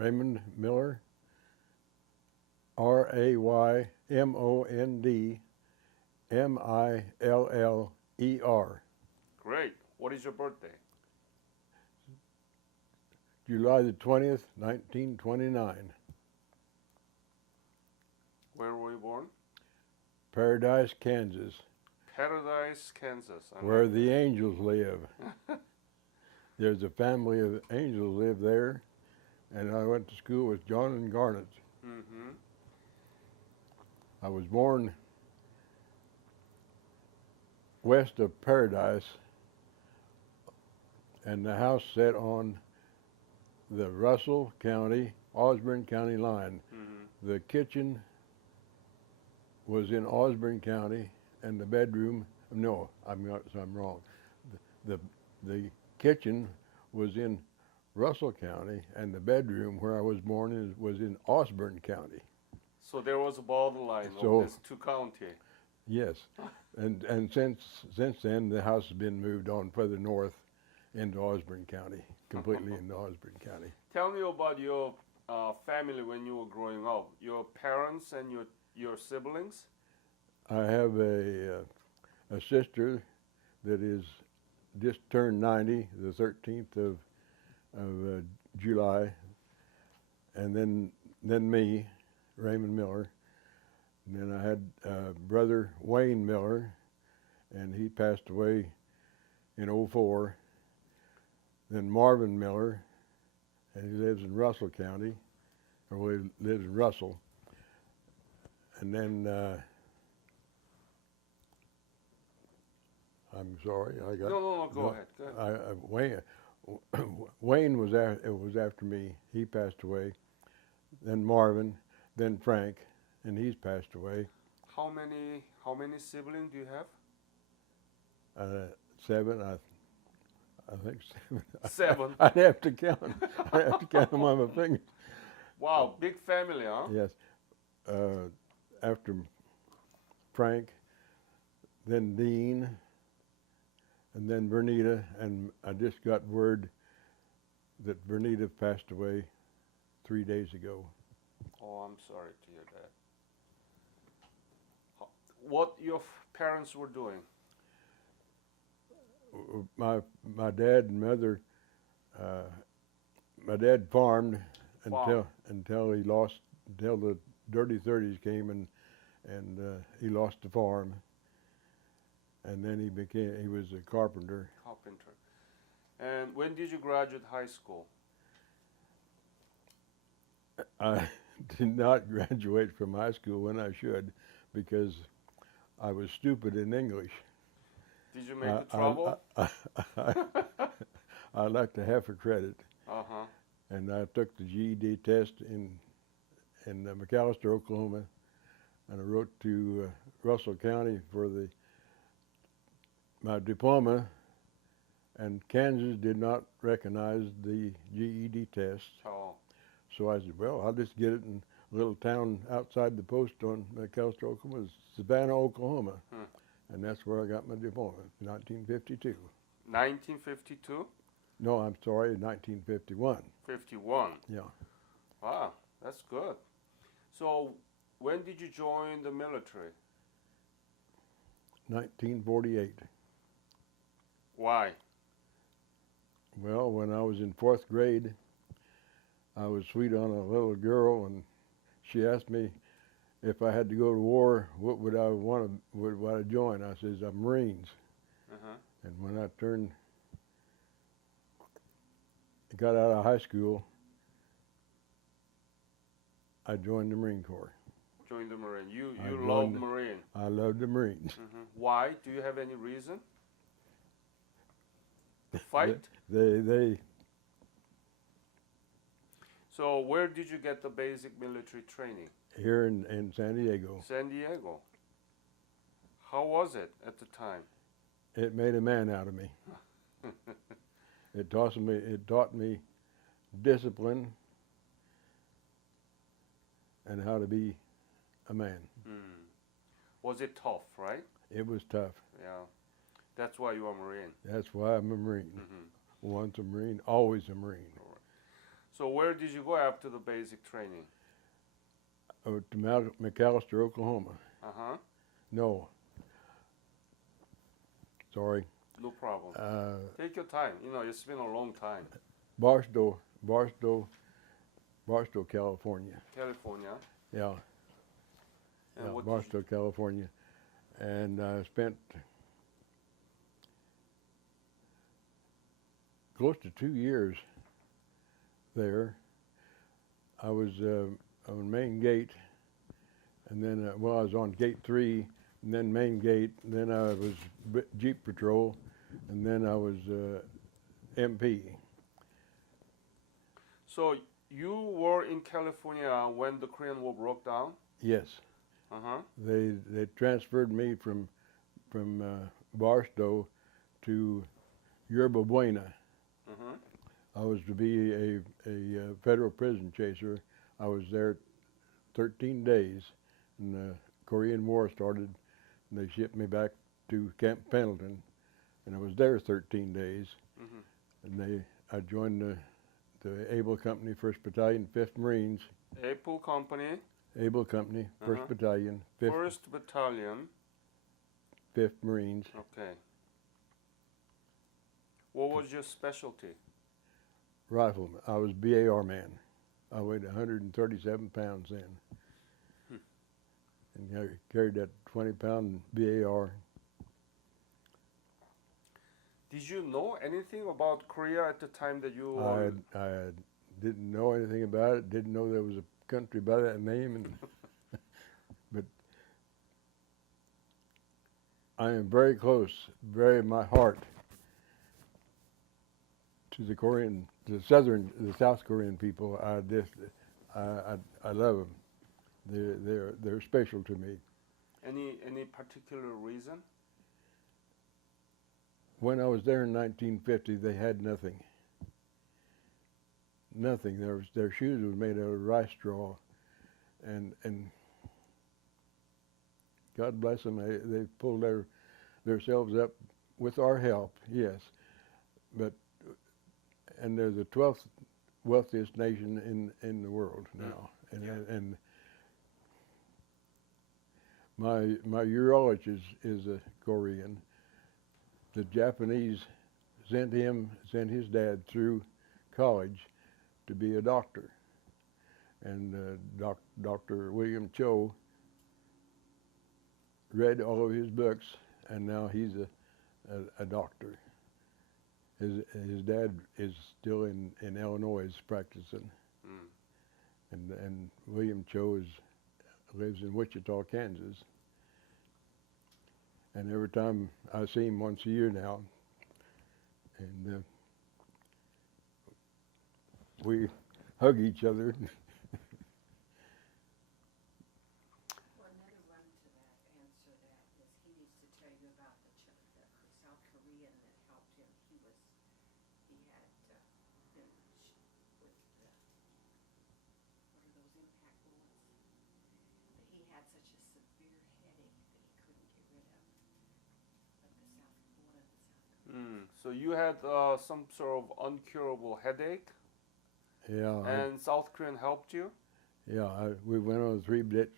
Raymond Miller, Raymondmiller. Great. What is your birthday? July the 20th, 1929. Where were you born? Paradise, Kansas, Paradise, Kansas. where the angels live. There's a family of angels live there, and I went to school with John and Garnet. Mm-hmm. I was born west of Paradise, and the house set on the Russell County, Osborne County line. Mm-hmm. The kitchen was in Osborne County, and the bedroom, no, I'm wrong. The kitchen was in Russell County, and the bedroom where I was born was in Osborne County. So there was a borderline So- of these two counties. Yes, and since then the house has been moved on further north into Osborne County, completely into Osborne County. Tell me about your family when you were growing up. Your parents and your siblings. I have a sister that is just turned 90, the 13th of July, and then me, Raymond Miller. And then I had brother Wayne Miller, and he passed away in '04. Then Marvin Miller, and he lives in Russell County, or he lives in Russell. And then I'm sorry, I got No, go ahead. Go ahead. Wayne was after me. He passed away. Then Marvin, then Frank, and he's passed away. How many siblings do you have? 7, I think 7. 7. I'd have to count. I'd have to count them on my fingers. Wow, big family, huh? Yes. After Frank, then Dean, and then Bernita, and I just got word that Bernita passed away 3 days ago. Oh, I'm sorry to hear that. What your parents were doing? My dad and mother, my dad farmed until the dirty 30s came and he lost the farm, and then he was a carpenter. Carpenter. And when did you graduate high school? I did not graduate from high school when I should, because I was stupid in English. Did you make the trouble? I lacked a half a credit, Uh-huh. and I took the GED test in McAllister, Oklahoma, and I wrote to Russell County for my diploma, and Kansas did not recognize the GED test. Oh. So I said, well, I'll just get it in a little town outside the post on McAllister, Oklahoma, Savannah, Oklahoma. And that's where I got my diploma, 1952. 1952? No, I'm sorry, 1951. 51. Yeah. Wow, that's good. So when did you join the military? 1948. Why? Well, when I was in 4th grade, I was sweet on a little girl, and she asked me if I had to go to war, what would I join? I says, Marines. Uh-huh. And when I got out of high school, I joined the Marine Corps. Joined the Marine. You love Marine. I love the Marines. Mm-hmm. Why? Do you have any reason? Fight? They. So where did you get the basic military training? Here in San Diego. San Diego. How was it at the time? It made a man out of me. It taught me discipline and how to be a man. Was it tough, right? It was tough. Yeah. That's why you are Marine. That's why I'm a Marine. Mm-hmm. Once a Marine, always a Marine. So where did you go after the basic training? To McAllister, Oklahoma. Uh-huh. No. Sorry. No problem. Take your time. You know, it's been a long time. Barstow, California. California. Yeah. And Yeah, what Barstow, California. And I spent close to 2 years there. I was on main gate, and then, I was on gate 3, and then main gate, and then I was Jeep Patrol, and then I was MP. So you were in California when the Korean War broke down? Yes. Uh-huh. They transferred me from Barstow to Yerba Buena. Uh-huh. I was to be a federal prison chaser. I was there 13 days, and the Korean War started, and they shipped me back to Camp Pendleton, and I was there 13 days. Mm-hmm. And I joined the Able Company, 1st Battalion, 5th Marines. Able Company. Able Company, 1st Battalion, 1st Battalion. 5th Marines. Okay. What was your specialty? Rifleman. I was BAR man. I weighed 137 pounds then. And I carried that 20-pound BAR. Did you know anything about Korea at the time that you were... I didn't know anything about it, didn't know there was a country by that name, and but I am very close, very my heart to the South Korean people. I love them. They're special to me. Any particular reason? When I was there in 1950, they had nothing. Nothing. Their shoes was made out of rice straw, and God bless them. They pulled themselves up with our help, yes, and they're the 12th wealthiest nation in the world now, and my urologist is a Korean. The Japanese sent his dad through college to be a doctor, and Dr. William Cho read all of his books, and now he's a doctor. His dad is still in Illinois practicing, and William Cho lives in Wichita, Kansas. And every time I see him once a year now, and we hug each other. Well, another one to answer that is he needs to tell you about the South Korean that helped him. He had been with what are those impact bullets? But he had such a severe headache that he couldn't get rid of. But one of the South Koreans. So you had some sort of uncurable headache? Yeah. And South Korean helped you? Yeah, we went on a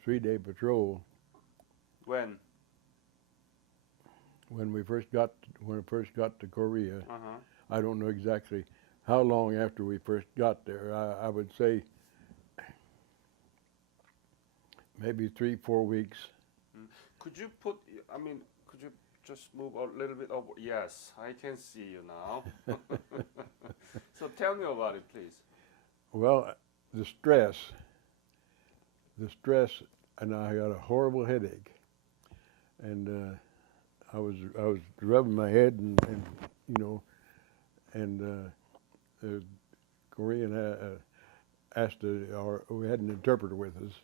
three-day patrol. When? When we first got to Korea. Uh-huh. I don't know exactly how long after we first got there. I would say maybe 3-4 weeks. Could you just move a little bit over? Yes, I can see you now. So tell me about it, please. Well, the stress, and I got a horrible headache, and I was rubbing my head, and the Korean we had an interpreter with us,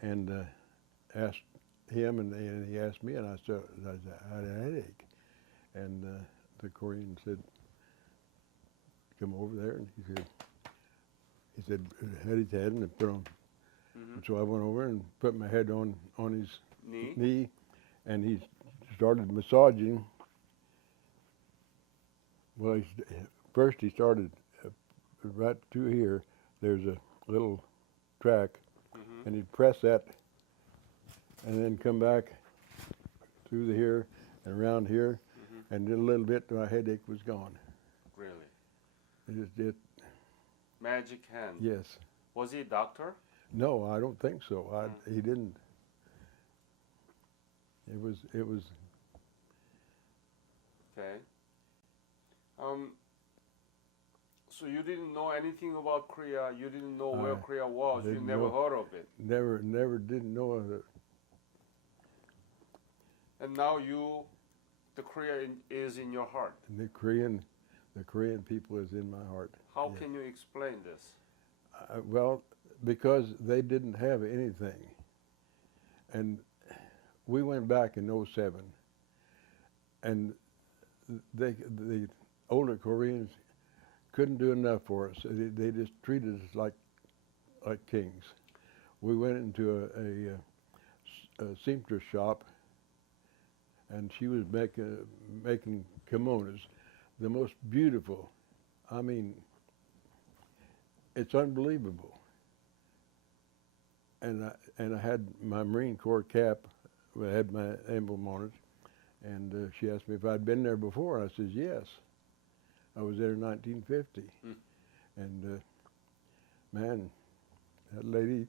and asked him, and he asked me, and I said I had a headache, and the Korean said, "Come over there," and he said, "Had his head," and put on. And so I went over and put my head on his knee, and he started massaging. Well, first he started right to here, there's a little track, Mm-hmm. and he'd press that, and then come back through here and around here, Mm-hmm. and in a little bit, my headache was gone. Really? It Magic hand. yes. Was he a doctor? No, I don't think so. Mm. He didn't. It was. Okay. So you didn't know anything about Korea. You didn't know where I Korea was. You didn't never know. heard of it. Never didn't know of it. And now the Korea is in your heart. And the Korean people is in my heart. How Yes. can you explain this? Well, because they didn't have anything, and we went back in '07, and the older Koreans couldn't do enough for us. They just treated us like kings. We went into a seamstress shop, and she was making kimonos, the most beautiful. I mean, it's unbelievable. And I had my Marine Corps cap, I had my emblem on it, and she asked me if I'd been there before. I says yes. I was there in 1950, and man, that lady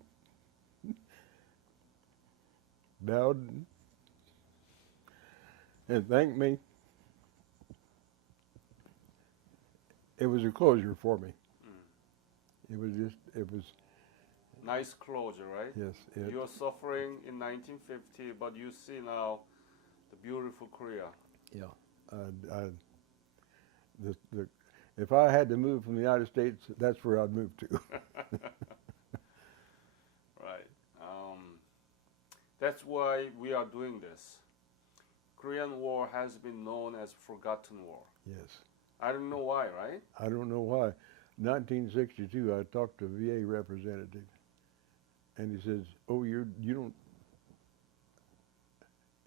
bowed and thanked me. It was a closure for me. It was Nice closure, right? yes. You're suffering in 1950, but you see now the beautiful Korea. Yeah. If I had to move from the United States, that's where I'd move to. Right. That's why we are doing this. Korean War has been known as forgotten war. Yes. I don't know why, right? I don't know why. 1962, I talked to a VA representative, and he says, "Oh, you're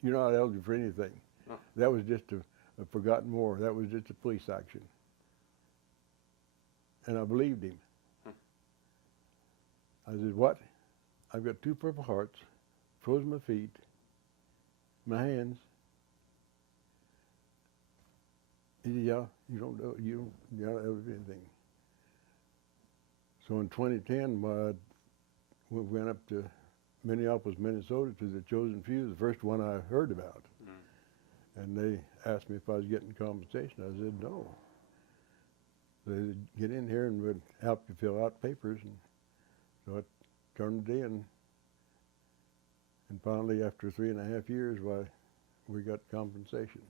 not eligible for anything. Huh. That was just a forgotten war. That was just a police action." And I believed him. I said, "What? I've got 2 Purple Hearts, froze my feet, my hands." He said, "Yeah, you don't have anything." So in 2010, we went up to Minneapolis, Minnesota, to the Chosen Few, the first one I heard about. And they asked me if I was getting compensation. I said no. They said, "Get in here and we'll help you fill out papers." And so I turned it in. And finally, after 3.5 years, we got compensation.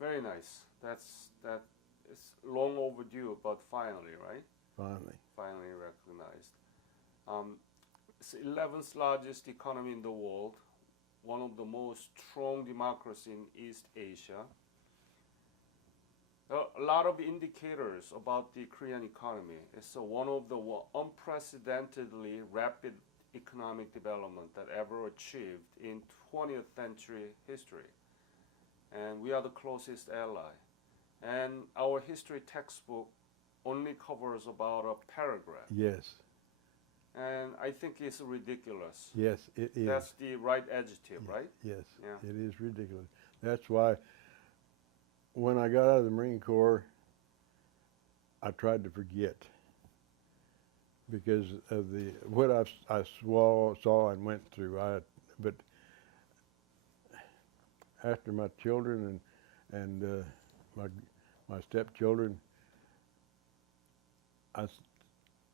Very nice. That is long overdue, but finally, right? Finally recognized. It's the 11th largest economy in the world, one of the most strong democracy in East Asia. There are a lot of indicators about the Korean economy. It's one of the unprecedentedly rapid economic development that ever achieved in 20th century history. And we are the closest ally. And our history textbook only covers about a paragraph. Yes. And I think it's ridiculous. Yes, it is. That's the right adjective, right? Yes, Yeah. it is ridiculous. That's why when I got out of the Marine Corps, I tried to forget because of what I saw and went through. But after my children and my stepchildren,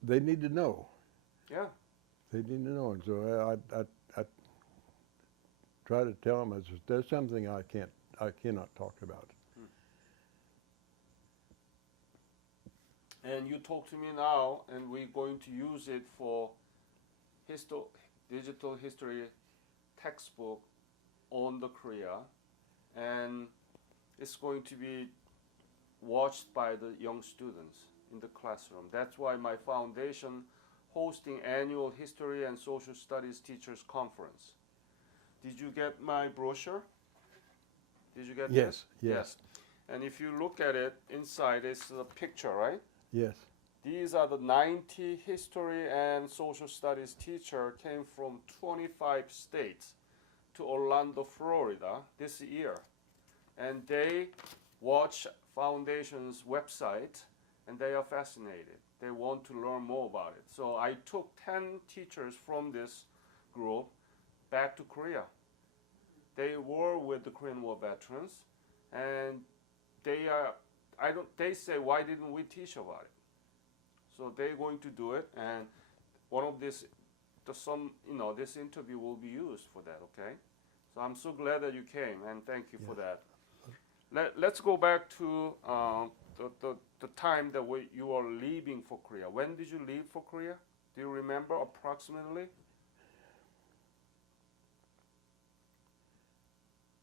they need to know. Yeah. They need to know, and so I try to tell them there's something I cannot talk about. And you talk to me now, and we're going to use it for digital history textbook on the Korea, and it's going to be watched by the young students in the classroom. That's why my foundation hosting annual history and social studies teachers conference. Did you get my brochure? Did you get Yes, this? yes. And if you look at it, inside is the picture, right? Yes. These are the 90 history and social studies teacher came from 25 states to Orlando, Florida this year. And they watch Foundation's website and they are fascinated. They want to learn more about it. So I took 10 teachers from this group back to Korea. They were with the Korean War veterans and they say, why didn't we teach about it? So they're going to do it, and one of this interview will be used for that, okay? So I'm so glad that you came, and thank you for that. Let's go back to the time that you were leaving for Korea. When did you leave for Korea? Do you remember approximately?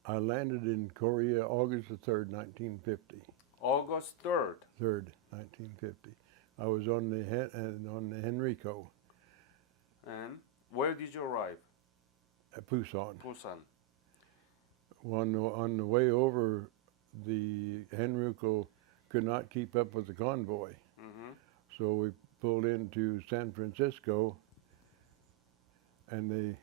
I landed in Korea August the 3rd, 1950. August 3rd. 3rd, 1950. I was on the Henrico And where did you arrive? at Busan. Busan. On the way over, the Henrico could not keep up with the convoy. Mm-hmm. So we pulled into San Francisco, and they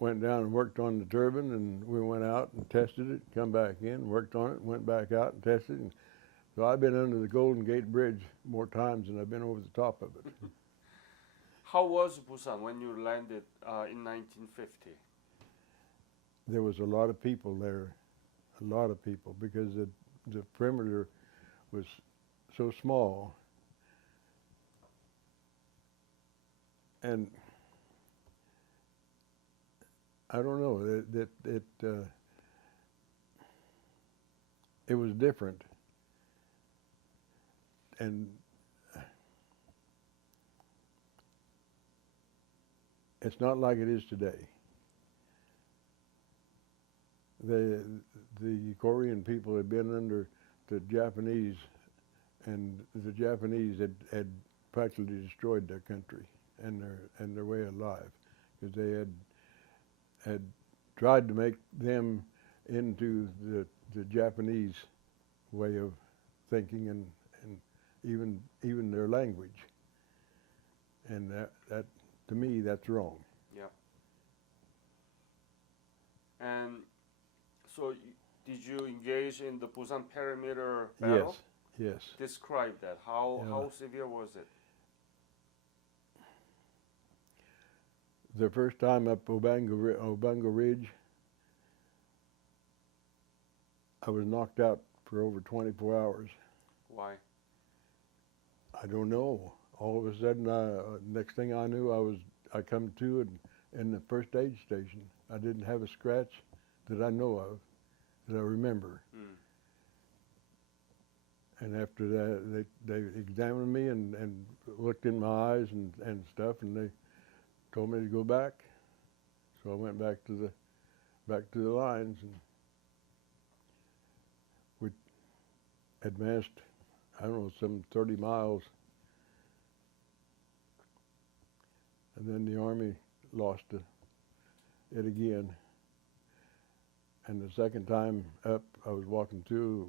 went down and worked on the turbine, and we went out and tested it, come back in, worked on it, went back out and tested it. And so I've been under the Golden Gate Bridge more times than I've been over the top of it. How was Busan when you landed in 1950? There was a lot of people there, a lot of people, because the perimeter was so small. And I don't know, it was different. And it's not like it is today. The Korean people had been under the Japanese, and the Japanese had practically destroyed their country and their way of life, because they had tried to make them into the Japanese way of thinking and even their language. And that to me, that's wrong. Yeah. And so did you engage in the Busan perimeter battle? Yes. Describe that. How severe was it? The first time up Obanga Ridge, I was knocked out for over 24 hours. Why? I don't know. All of a sudden, next thing I knew, I come to in the first aid station. I didn't have a scratch that I know of, that I remember. Mm. And after that, they examined me and looked in my eyes and stuff, and they told me to go back. So I went back to the lines, and we advanced, I don't know, some 30 miles. And then the Army lost it again. And the second time up, I was walking through,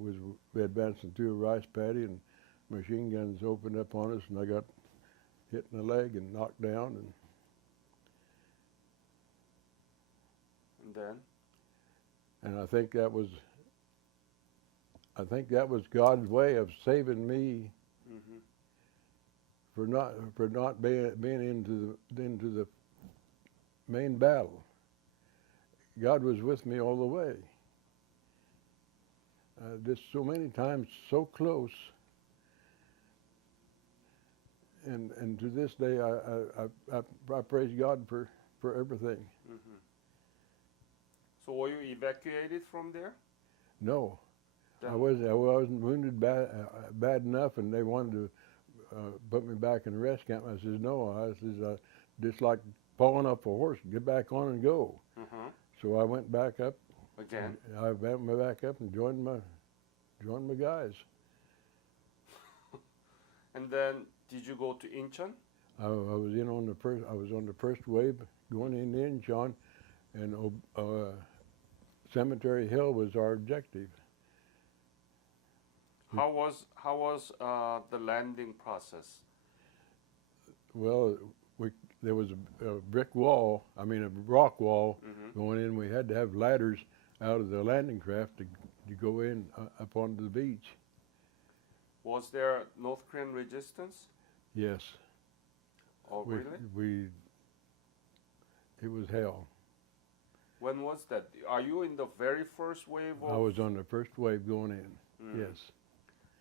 we advancing through a rice paddy, and machine guns opened up on us, and I got hit in the leg and knocked down. And then? And I think that was God's way of saving me. Mm-hmm. for not being into the main battle. God was with me all the way. Just so many times, so close. And to this day, I praise God for everything. Mm-hmm. So were you evacuated from there? No, Then I wasn't wounded bad enough, and they wanted to put me back in the rest camp. I says, no. I says, just like falling off a horse, get back on and go. Mm-hmm. So I went back up. Again? I went back up and joined my guys. And then did you go to Incheon? I was on the first wave going in Incheon, and Cemetery Hill was our objective. How was the landing process? Well, there was a brick wall, I mean a rock wall Mm-hmm. going in. We had to have ladders out of the landing craft to go in up onto the beach. Was there North Korean resistance? Yes. Oh, we, really? It was hell. When was that? Are you in the very first wave of? I was on the first wave going in. Mm. Yes.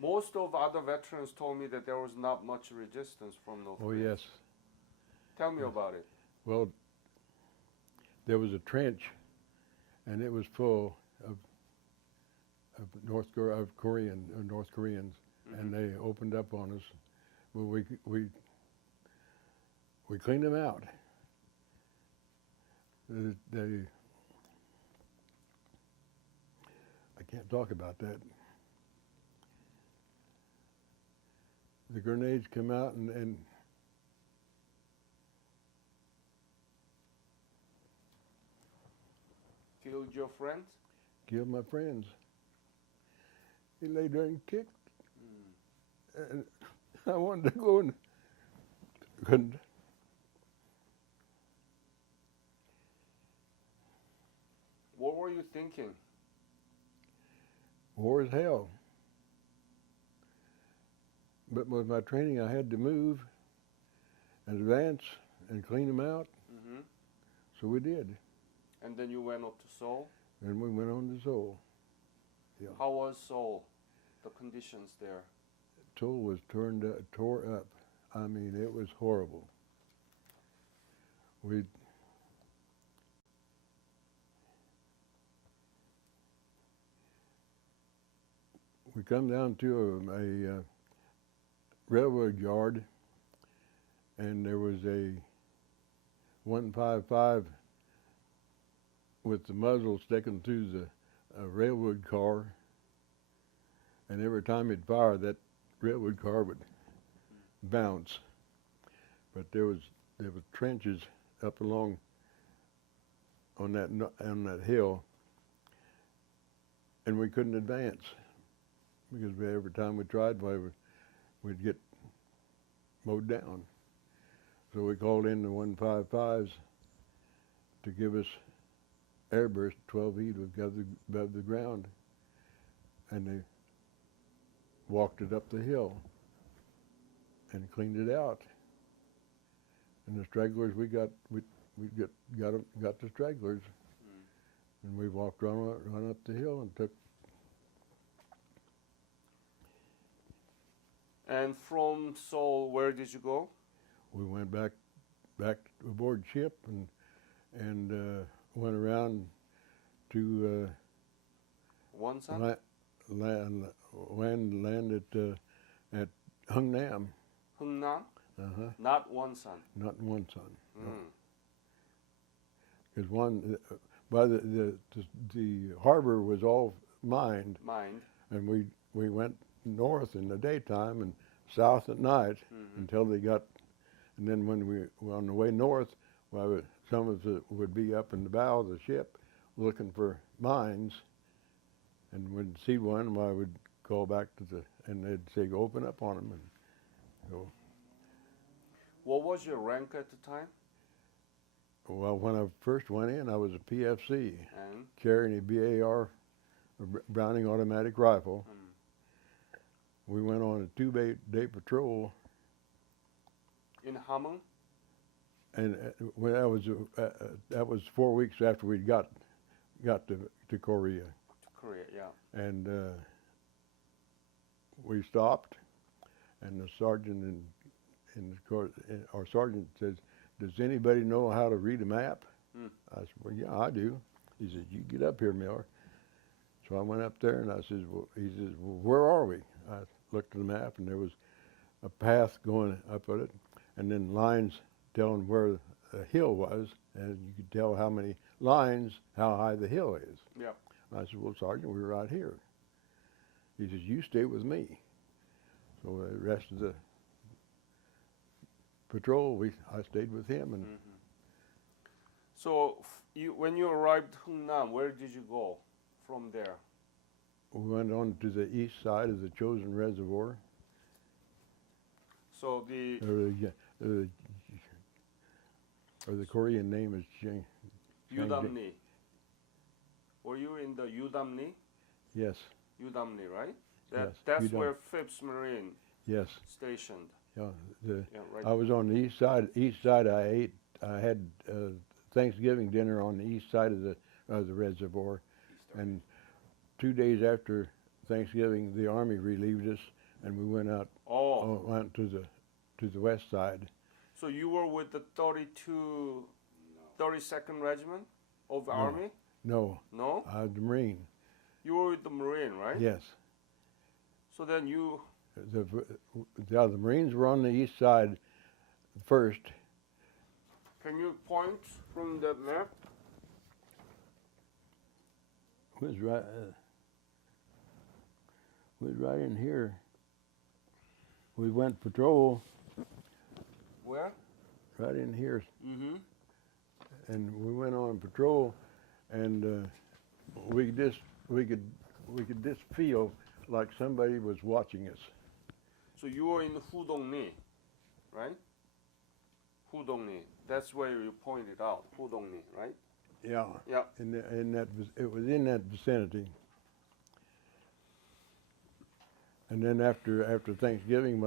Most of other veterans told me that there was not much resistance from North Oh, Korea. yes. Tell me about it. Well, there was a trench, and it was full of North Koreans, Mm-hmm. and they opened up on us. Well, we cleaned them out. They I can't talk about that. The grenades come out and Killed your friends? killed my friends. He lay there and kicked, Mm. and I wanted to go and couldn't. What were you thinking? War is hell. But with my training, I had to move and advance and clean them out. Mm-hmm. So we did. And then you went up to Seoul. And we went on to Seoul. Yeah. How was Seoul? The conditions there. Seoul was tore up. I mean, it was horrible. We come down to a railroad yard, and there was a 155 with the muzzle sticking through the railroad car, and every time he'd fire, that railroad car would bounce. But there was trenches up along on that hill, and we couldn't advance because every time we tried, we'd get mowed down. So we called in the 155s to give us airburst 12 feet above the ground, and they walked it up the hill and cleaned it out. And the stragglers we got the stragglers, and we walked run up the hill and took. And from Seoul, where did you go? We went back aboard ship and went around to Wonsan? land at Hungnam. Hungnam? Uh-huh. Not Wonsan. Not in Wonsan. Mm. Because by the harbor was all mined, Mind. and we went north in the daytime and south at night until they got. And then when we were on the way north, some of it would be up in the bow of the ship looking for mines, and we'd see one, I would call back and they'd say, "Go open up on them." And go. What was your rank at the time? Well, when I first went in, I was a PFC, And? carrying a BAR, a Browning automatic rifle. We went on a 2-day patrol, In Hamhung? and when that was 4 weeks after we got to Korea, To Korea, yeah. and we stopped, and the sergeant our sergeant says, "Does anybody know how to read a map?" I said, "Well, yeah, I do." He says, "You get up here, Miller." So I went up there, and I says, he says, "Well, where are we?" I looked at the map, and there was a path going up at it, and then lines telling where the hill was, and you could tell how many lines, how high the hill is. Yeah. And I said, "Well, Sergeant, we're right here." He says, "You stay with me." So the rest of the patrol, I stayed with him, and So when you arrived Hungnam, where did you go from there? we went on to the east side of the Chosin Reservoir. So the Or the Korean name is Chang. Udamni. Were you in the Udamni? Yes, Udamni, right? Yes, That's Udam. where Phipps Marine yes. stationed. Yeah, Yeah, right. I was on the east side. East side, I had Thanksgiving dinner on the east side of the reservoir, and 2 days after Thanksgiving, the Army relieved us, and we went out went to the west side. So you were with the 32nd Regiment of No. Army? No, No? I was the Marine. You were with the Marine, right? Yes, So then you, the Marines were on the east side first. can you point from that map? Was right in here. We went patrol Where? right in here, Mm-hmm. and we went on patrol, and we could just feel like somebody was watching us. So you were in Hudongni, right? Hudongni. That's where you pointed out, Hudongni, right? Yeah. Yeah. It was in that vicinity. And then after Thanksgiving,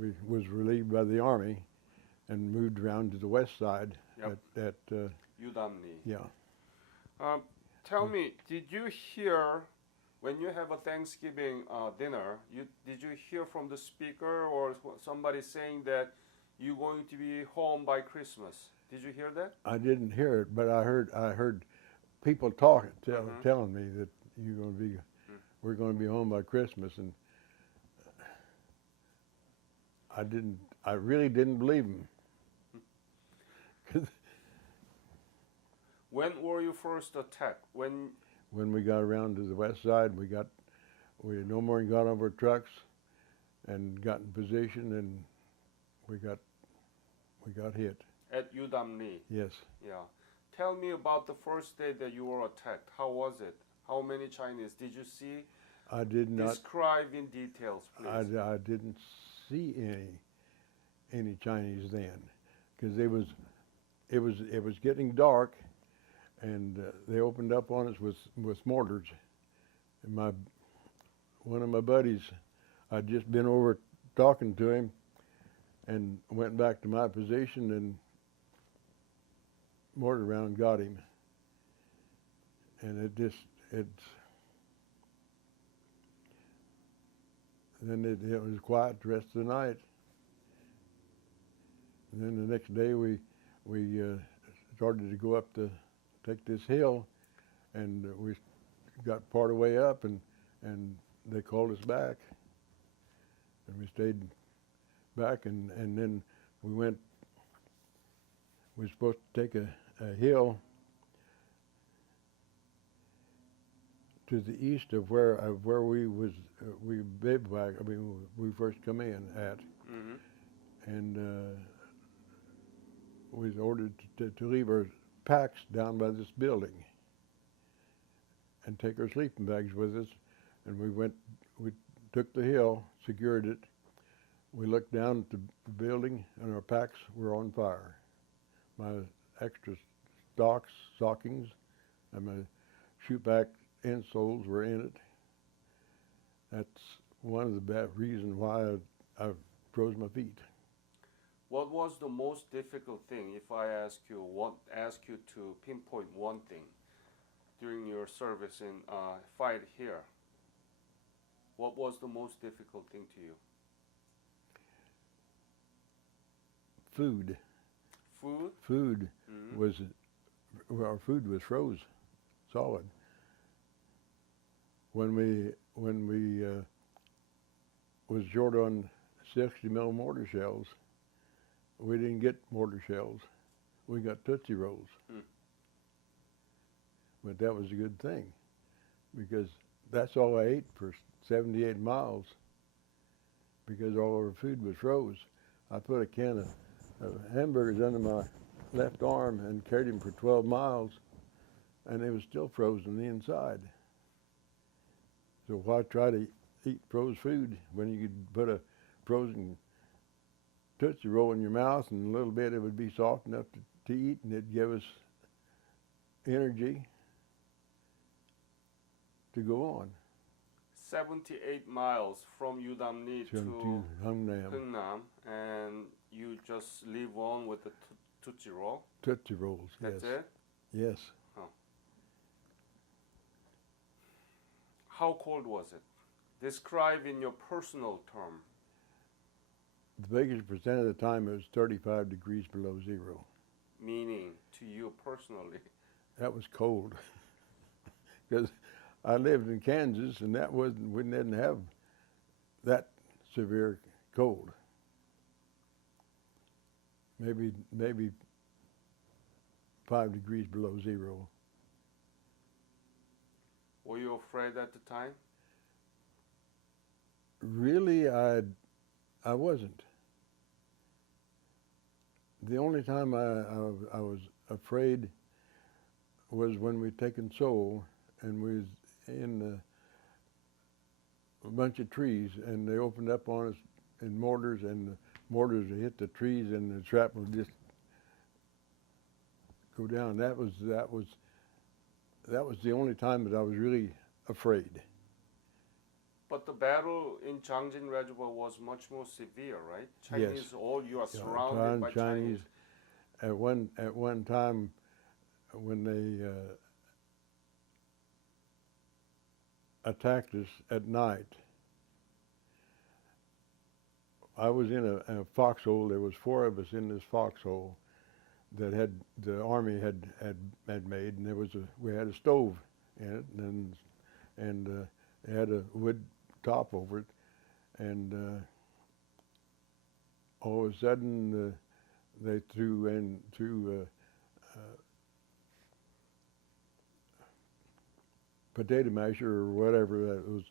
we was relieved by the Army, and moved around to the west side. Yep. At Udamni. yeah. Tell me, did you hear when you have a Thanksgiving dinner? Did you hear from the speaker or somebody saying that you're going to be home by Christmas? Did you hear that? I didn't hear it, but I heard people talking, telling me that we're going to be home by Christmas, and I really didn't believe them. When were you first attacked? When we got around to the west side, we no more got over trucks, and got in position, and we got hit. at Udamni. Yes. Yeah. Tell me about the first day that you were attacked. How was it? How many Chinese did you see? I did not. Describe in details, please. I didn't see any Chinese then, because it was getting dark, and they opened up on us with mortars. And one of my buddies, I'd just been over talking to him, and went back to my position, and mortar round got him. And then it was quiet the rest of the night. And then the next day we started to go up to take this hill, and we got part of the way up, and they called us back, and we stayed back, and then we were supposed to take a hill to the east of where we bivouac. I mean, we first come in at, and we was ordered to leave our packs down by this building and take our sleeping bags with us. And we took the hill, secured it. We looked down at the building, and our packs were on fire. My extra stockings, and my shoe back insoles were in it. That's one of the bad reasons why I froze my feet. What was the most difficult thing, if I ask you to pinpoint one thing during your service in fight here? What was the most difficult thing to you? Food. Food? Food our food was froze solid. When we was short on 60 mil mortar shells, we didn't get mortar shells. We got Tootsie Rolls. But that was a good thing, because that's all I ate for 78 miles, because all of our food was froze. I put a can of hamburgers under my left arm and carried them for 12 miles, and they was still frozen on the inside. So why try to eat frozen food when you could put a frozen Tootsie Roll in your mouth and a little bit it would be soft enough to eat and it'd give us energy to go on. 78 miles from Udamni To to Hungnam, Hungnam, and you just live on with the Tootsie Roll. Tootsie Rolls. That's yes. it? Yes. How cold was it? Describe in your personal term. The biggest percent of the time it was 35 degrees below zero. Meaning to you personally. That was cold. Because I lived in Kansas and we didn't have that severe cold. Maybe 5 degrees below zero. Were you afraid at the time? Really, I wasn't. The only time I was afraid was when we'd taken Seoul and we was in a bunch of trees and they opened up on us in mortars and the mortars would hit the trees and the shrapnel would just go down. That was the only time that I was really afraid. But the battle in Changjin Reservoir was much more severe, right? Chinese, Yes. all you are surrounded by Chinese. At one time, when they attacked us at night, I was in a foxhole. There was 4 of us in this foxhole that the army had made, and we had a stove in it, and it had a wood top over it, and all of a sudden they threw potato masher or whatever that was,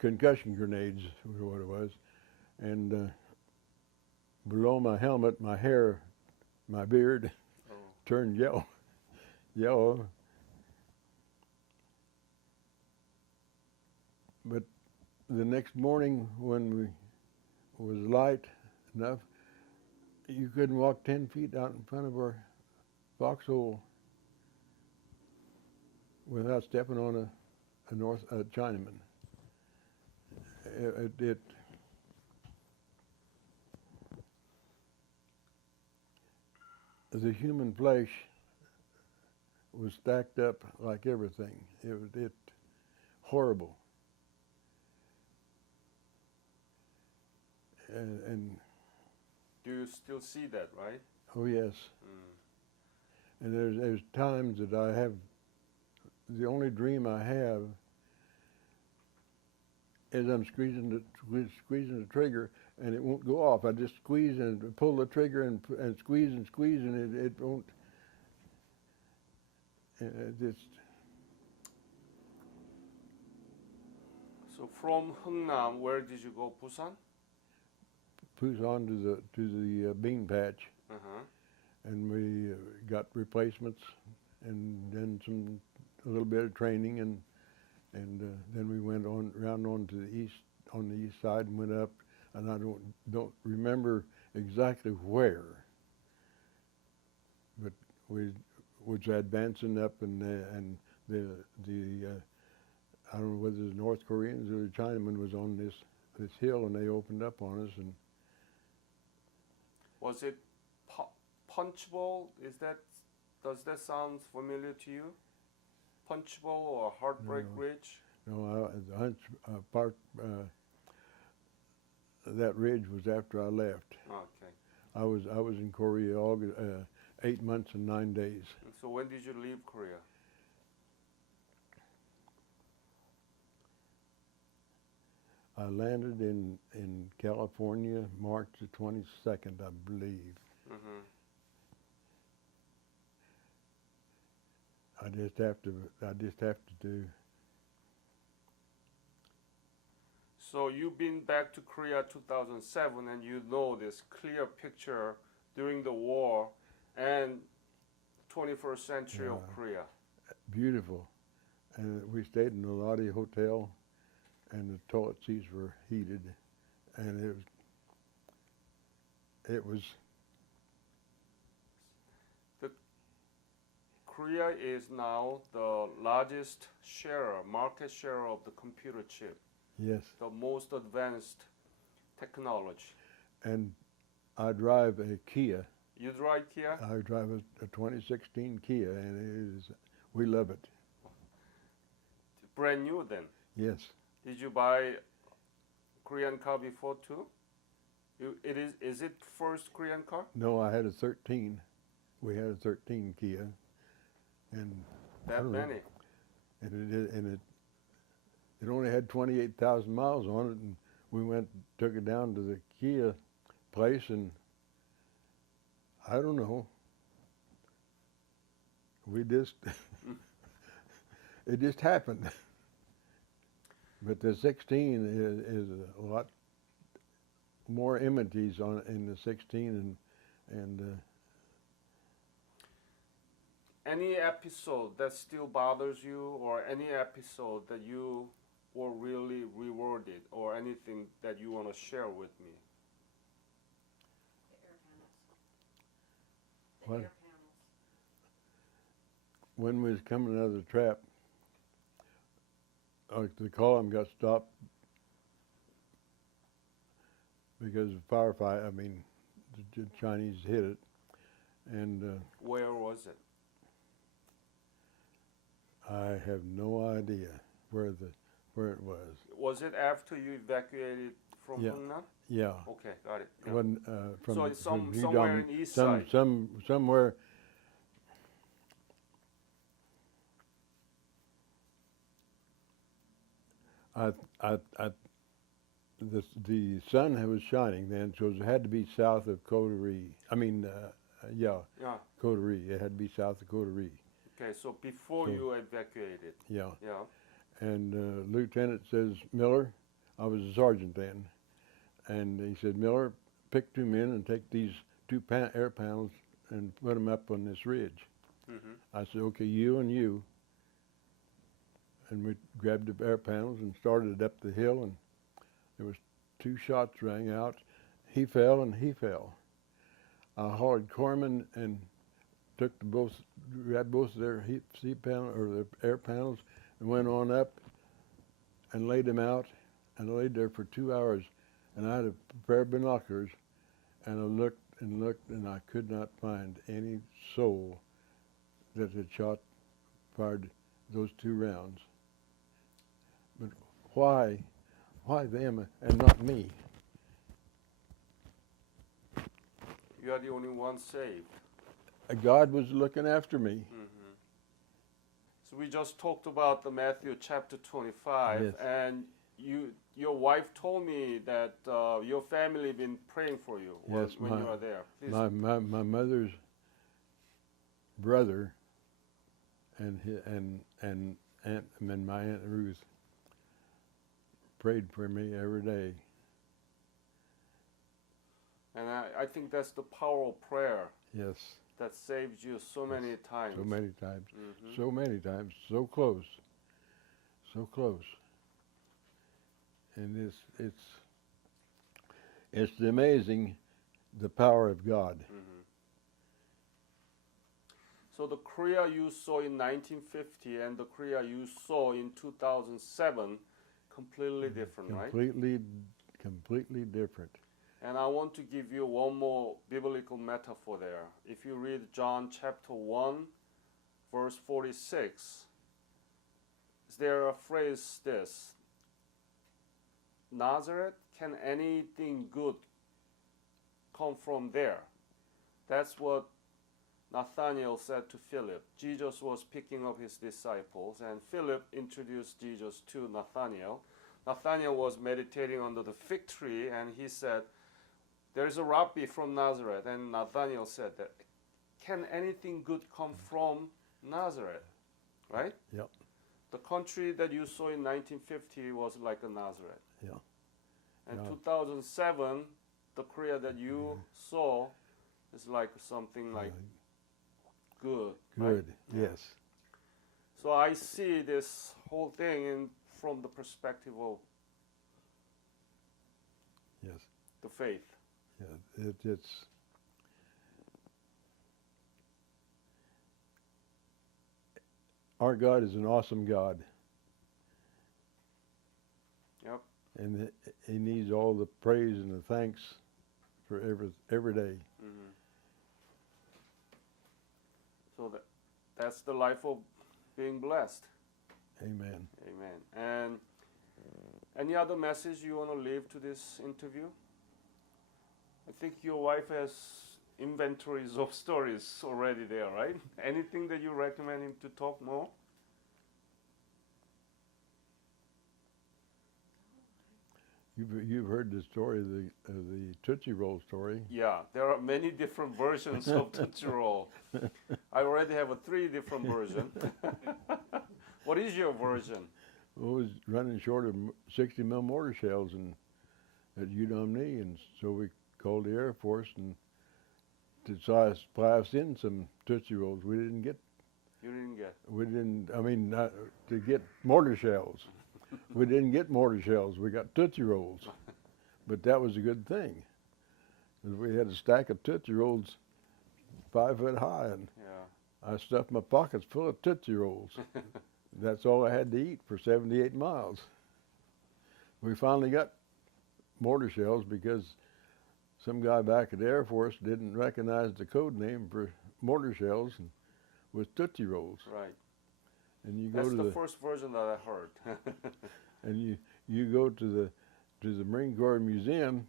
concussion grenades was what it was, and below my helmet, my hair, my beard turned yellow. But the next morning when it was light enough, you couldn't walk 10 feet out in front of our foxhole without stepping on a Chinaman. The human flesh was stacked up like everything. It horrible. And Do you still see that, right? oh yes. And there's times that I have, the only dream I have is I'm squeezing the trigger and it won't go off. I just squeeze and pull the trigger and squeeze and it won't. Just So from Hungnam, where did you go? Busan? push on to the bean patch, and we got replacements, and then a little bit of training, and then we went around on to on the east side and went up, and I don't remember exactly where, but we was advancing up, and the I don't know whether the North Koreans or the Chinamen was on this hill, and they opened up on us, and Was it Punchbowl? Does that sound familiar to you? Punchbowl or Heartbreak No. Ridge? no, that ridge was after I left. Okay. I was in Korea 8 months and 9 days. And so when did you leave Korea? I landed in California March the 22nd, I believe. I just have to do. So you've been back to Korea 2007, and you know this clear picture during the war and 21st century of Korea. Beautiful. And we stayed in the Lottie Hotel, and the toilet seats were heated, and it was Korea is now the largest market share of the computer chip, yes. the most advanced technology. And I drive a Kia. You drive Kia? I drive a 2016 Kia, and we love it. Brand new then. Yes. Did you buy Korean car before too? Is it first Korean car? No, I had a 13. We had a 13 Kia, and That many. It only had 28,000 miles on it, and we took it down to the Kia place, and I don't know. We just it just happened. But the 16 is a lot more amenities in the 16, and any episode that still bothers you, or any episode that you were really rewarded, or anything that you want to share with me? The air panels. The What? air panels. when we was coming out of the trap, the column got stopped because of firefight. I mean, the Chinese hit it, and Where was it? I have no idea where it was. Was it after you evacuated from Yeah. Hunnan? Yeah, Okay, got it. Yeah. when from So it's from somewhere Hudong, in east side. somewhere. The sun was shining then, so it had to be south of Coterie. I mean, Yeah. Coterie. It had to be south of Coterie. Okay, so before So- you evacuated. Yeah. Yeah. And Lieutenant says, Miller, I was a sergeant then, and he said, Miller, pick 2 men and take these 2 air panels and put them up on this ridge. Mm-hmm. I said, okay, you and you. And we grabbed the air panels and started up the hill, and there was 2 shots rang out. He fell and he fell. I hollered Corman and grabbed both of their their air panels and went on up and laid them out, and I laid there for 2 hours, and I had a pair of binoculars, and I looked and looked, and I could not find any soul that had fired those 2 rounds. But why them and not me? You are the only one saved. God was looking after me. Mm-hmm. So we just talked about the Matthew chapter 25, Yes. and your wife told me that your family been praying for you when Yes, you are there. Please. My mother's brother and my Aunt Ruth prayed for me every day. And I think that's the power of prayer Yes, that saves you so many times. so many times, Mhm. so many times, so close, so close. And it's amazing the power of God. Mhm. So the Korea you saw in 1950 and the Korea you saw in 2007, completely different, right? Completely different. And I want to give you one more biblical metaphor there. If you read John chapter 1, verse 46, is there a phrase this? Nazareth, can anything good come from there? That's what Nathanael said to Philip. Jesus was picking up his disciples, and Philip introduced Jesus to Nathanael. Nathanael was meditating under the fig tree, and he said, there is a rabbi from Nazareth. And Nathanael said that, can anything good come from Nazareth? Right? Yep. The country that you saw in 1950 was like a Nazareth. Yeah. And Yeah. 2007, the Korea that you saw is like something like good. Good. Right? Yes. So I see this whole thing from the perspective of Yes. the faith. Yeah. It's our God is an awesome God, Yep. and He needs all the praise and the thanks for every day. Hmm. So that's the life of being blessed. Amen. Amen. And any other message you want to leave to this interview? I think your wife has inventories of stories already there, right? Anything that you recommend him to talk more? You've heard the story of the Tootsie Roll story. Yeah, there are many different versions of Tootsie Roll. I already have 3 different versions. What is your version? It was running short of 60 mil mortar shells at UW, and so we called the Air Force and to supply us in some Tootsie Rolls. We didn't get. You didn't get. We didn't. I mean, not to get mortar shells. We didn't get mortar shells. We got Tootsie Rolls, but that was a good thing. 'Cause we had a stack of Tootsie Rolls 5 foot high, and Yeah. I stuffed my pockets full of Tootsie Rolls. That's all I had to eat for 78 miles. We finally got mortar shells because some guy back at the Air Force didn't recognize the code name for mortar shells and was Tootsie Rolls. Right. And you That's go the to first version that I heard. and you go to the Marine Corps Museum,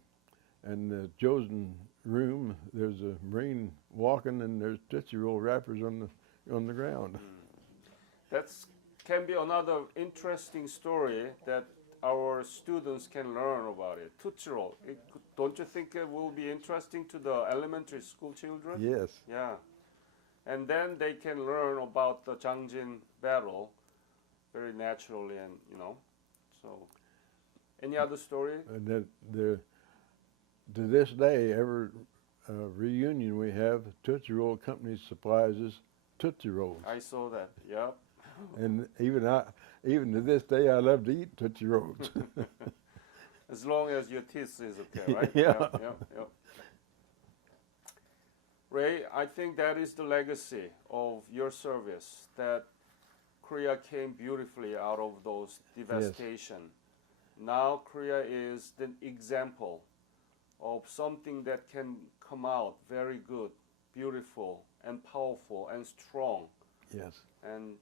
and the chosen room, there's a Marine walking, and there's Tootsie Roll wrappers on the ground. That's can be another interesting story that our students can learn about it. Tootsie Roll. Don't you think it will be interesting to the elementary school children? Yes. Yeah. And then they can learn about the Jangjin battle very naturally, and So, any other story? And that to this day, every reunion we have, Tootsie Roll Company supplies us Tootsie Rolls. I saw that. Yep. And even to this day, I love to eat Tootsie Rolls. As long as your teeth is okay, right? Yeah. Yep. Ray, I think that is the legacy of your service, that Korea came beautifully out of those devastation. Now Korea is the example of something that can come out very good, beautiful, and powerful, and strong. Yes. And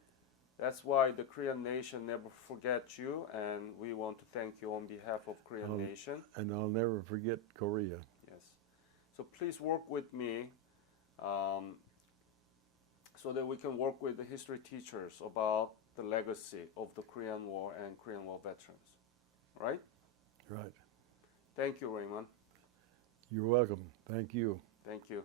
that's why the Korean nation never forgets you, and we want to thank you on behalf of Korean nation. And I'll never forget Korea. Yes. So please work with me so that we can work with the history teachers about the legacy of the Korean War and Korean War veterans. Right? Right. Thank you, Raymond. You're welcome. Thank you. Thank you.